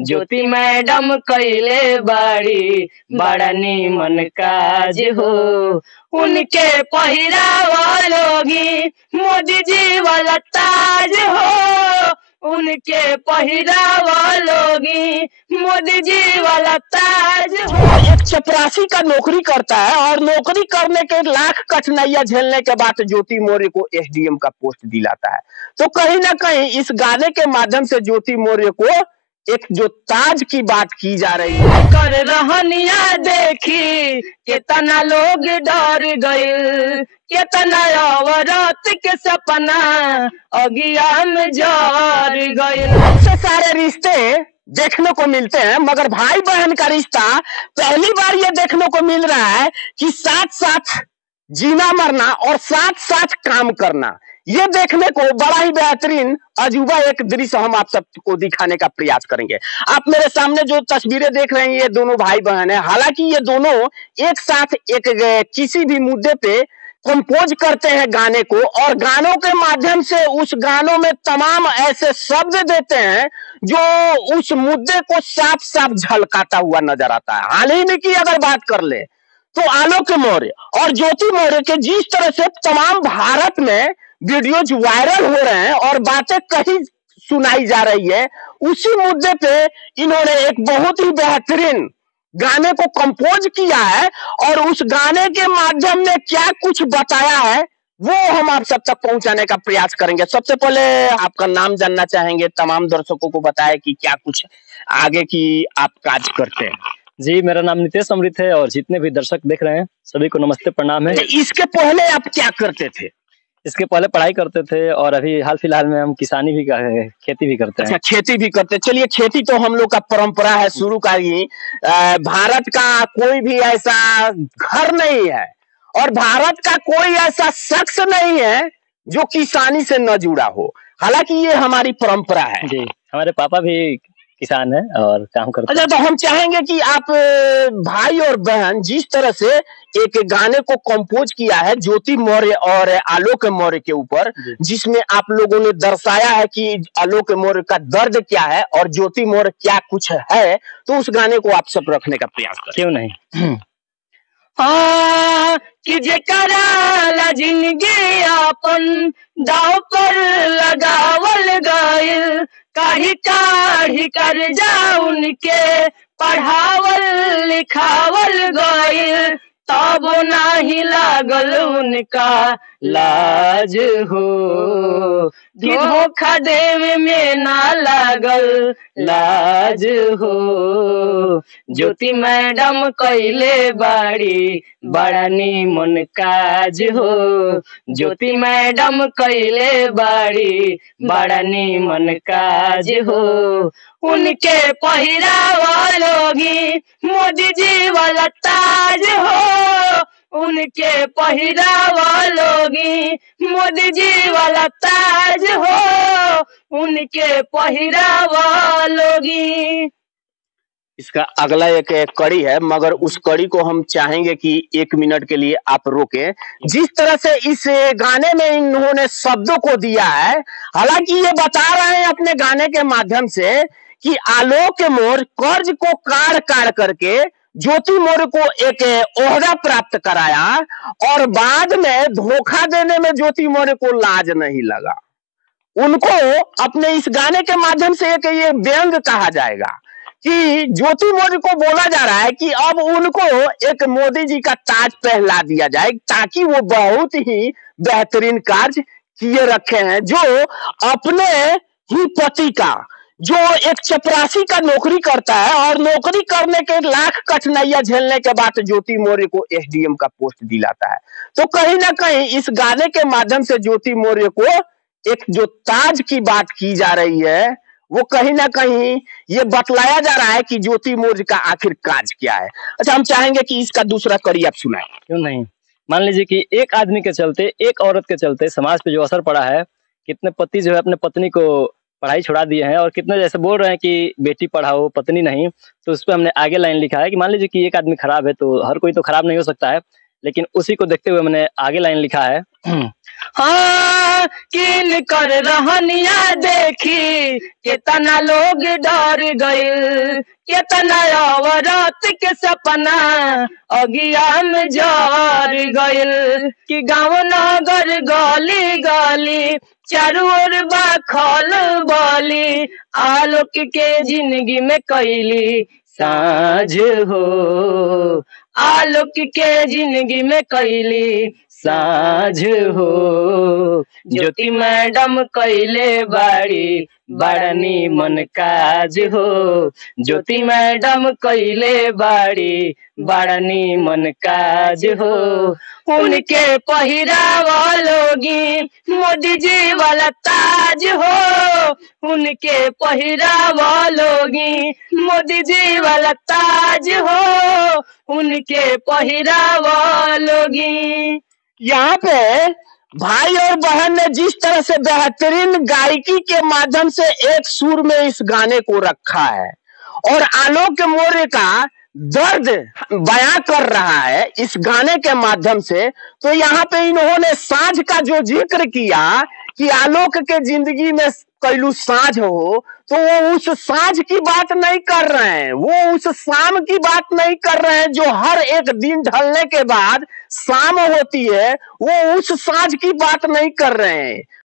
ज्योति madam कइले बाड़ी बड़ा नीमन काज हो। उनके पहिरावा लोगी मोदी जी वाला ताज हो। उनके पहिरावा लोगी मोदी जी वाला ताज हो। एक चपरासी का नौकरी करता है और नौकरी करने के लाख कठिनाइयां झेलने के बाद ज्योति मौर्य को एसडीएम का पोस्ट दिलाता है। तो कहीं ना कहीं इस गाने के माध्यम से ज्योति मौर्य को एक जो ताज की बात की जा रही है। कर रहनिया देखी कितना लोग डर गए, कितना औरत के सपना अगिया में जर गए। सबसे सारे रिश्ते देखने को मिलते हैं मगर भाई बहन का रिश्ता पहली बार ये देखने को मिल रहा है कि साथ साथ जीना मरना और साथ साथ काम करना, ये देखने को बड़ा ही बेहतरीन अजूबा एक दृश्य हम आप सबको दिखाने का प्रयास करेंगे। आप मेरे सामने जो तस्वीरें देख रहे हैं ये दोनों भाई बहन है। हालांकि ये दोनों एक साथ एक किसी भी मुद्दे पे कंपोज करते हैं गाने को और गानों के माध्यम से उस गानों में तमाम ऐसे शब्द देते हैं जो उस मुद्दे को साफ साफ झलकाता हुआ नजर आता है। हाल ही में की अगर बात कर ले तो आलोक मौर्य और ज्योति मौर्य के जिस तरह से तमाम भारत में वीडियोज वायरल हो रहे हैं और बातें कहीं सुनाई जा रही है, उसी मुद्दे पे इन्होंने एक बहुत ही बेहतरीन गाने को कंपोज किया है और उस गाने के माध्यम में क्या कुछ बताया है वो हम आप सब तक पहुंचाने का प्रयास करेंगे। सबसे पहले आपका नाम जानना चाहेंगे, तमाम दर्शकों को बताएं कि क्या कुछ आगे की आप काज करते हैं। जी, मेरा नाम नितेश अमृत है और जितने भी दर्शक देख रहे हैं सभी को नमस्ते प्रणाम है। इसके पहले आप क्या करते थे? इसके पहले पढ़ाई करते थे और अभी हाल फिलहाल में हम किसानी भी खेती भी करते हैं। अच्छा, खेती भी करते। चलिए, खेती तो हम लोग का परंपरा है शुरू का ही। भारत का कोई भी ऐसा घर नहीं है और भारत का कोई ऐसा शख्स नहीं है जो किसानी से न जुड़ा हो। हालांकि ये हमारी परंपरा है। जी, हमारे पापा भी किसान है और काम करते हैं। अच्छा, तो हम चाहेंगे कि आप भाई और बहन जिस तरह से एक गाने को कंपोज किया है ज्योति मौर्य और आलोक मौर्य के ऊपर, जिसमें आप लोगों ने दर्शाया है कि आलोक मौर्य का दर्द क्या है और ज्योति मौर्य क्या कुछ है, तो उस गाने को आप सब रखने का प्रयास करें। क्यों नहीं। हाँ कि जेकरा जिंदगी अपन दाव पर लगावल गइल, काढ़ी काढ़ी कर जा उनके पढ़ावल लिखावल गइल, तब नाही लागल उनका लाज हो। धोखा देवे में ना लागल लाज हो। ज्योति मैडम कइले बाड़ी बड़ा नीमन काज हो। ज्योति मैडम कइले बाड़ी बड़ा नीमन काज हो। उनके पहिरावा लोगी मोदी जी वाला ताज हो। उनके पहिरावा लोगी मोदी जी वाला ताज हो। उनके पहिरावा लोगी। इसका अगला एक कड़ी है मगर उस कड़ी को हम चाहेंगे कि 1 मिनट के लिए आप रोकें। जिस तरह से इस गाने में इन्होंने शब्दों को दिया है, हालांकि ये बता रहे हैं अपने गाने के माध्यम से कि आलोक मौर्य कर्ज को काढ़ काढ़ करके ज्योति मौर्य को एक ओहदा प्राप्त कराया और बाद में धोखा देने में ज्योति मौर्य को लाज नहीं लगा। उनको अपने इस गाने के माध्यम से एक ये व्यंग कहा जाएगा कि ज्योति मौर्य को बोला जा रहा है कि अब उनको एक मोदी जी का ताज पहना दिया जाए ताकि वो बहुत ही बेहतरीन कार्य किए रखे हैं, जो अपने ही पति का, जो एक चपरासी का नौकरी करता है और नौकरी करने के लाख कठिनाइयां झेलने के बाद ज्योति मौर्य को एसडीएम का पोस्ट दिलाता है। तो कहीं ना कहीं इस गाने के माध्यम से ज्योति मौर्य को एक जो ताज की बात की जा रही है वो कहीं ना कहीं ये बतलाया जा रहा है कि ज्योति मौर्य का आखिर काज क्या है। अच्छा, हम चाहेंगे कि इसका दूसरा कड़ी आप सुनाएं। क्यों नहीं। मान लीजिए कि एक आदमी के चलते, एक औरत के चलते समाज पे जो असर पड़ा है, कितने पति जो है अपने पत्नी को पढ़ाई छुड़ा दिए हैं और कितने जैसे बोल रहे हैं कि बेटी पढ़ाओ पत्नी नहीं। तो उस पर हमने आगे लाइन लिखा है कि मान लीजिए कि एक आदमी खराब है तो हर कोई तो खराब नहीं हो सकता है, लेकिन उसी को देखते हुए मैंने आगे लाइन लिखा है हाँ, किन कर रहनिया देखी कितना लोग डर गइल, कितना औरत के सपना अगिया में जर गइल, कि गाँव नगर गली गली चारों ओर बा खल बली, आलोक के जिंदगी में कैली साँझ हो, आलोक के जिंदगी में कैली साँझ हो। ज्योति मैडम कैले बाड़ी बड़नी मन काज हो, ज्योति मैडम कैले बाड़ी बड़नी मन काज हो। उनके पहिरावा लोगी मोदी जी वाला ताज हो, उनके पहिरावा लोगी मोदी जी वाला ताज हो, उनके पहिरावा लोगी। यहाँ पे भाई और बहन ने जिस तरह से बेहतरीन गायकी के माध्यम से एक सुर में इस गाने को रखा है और आलोक मौर्य का दर्द बयां कर रहा है इस गाने के माध्यम से, तो यहाँ पे इन्होंने साँझ का जो जिक्र किया कि आलोक के जिंदगी में कैलू साँझ हो, तो वो उस साँझ की बात नहीं कर रहे हैं, वो उस शाम की बात नहीं कर रहे हैं जो हर एक दिन ढलने के बाद शाम होती है, वो उस साँझ की बात नहीं कर रहे हैं।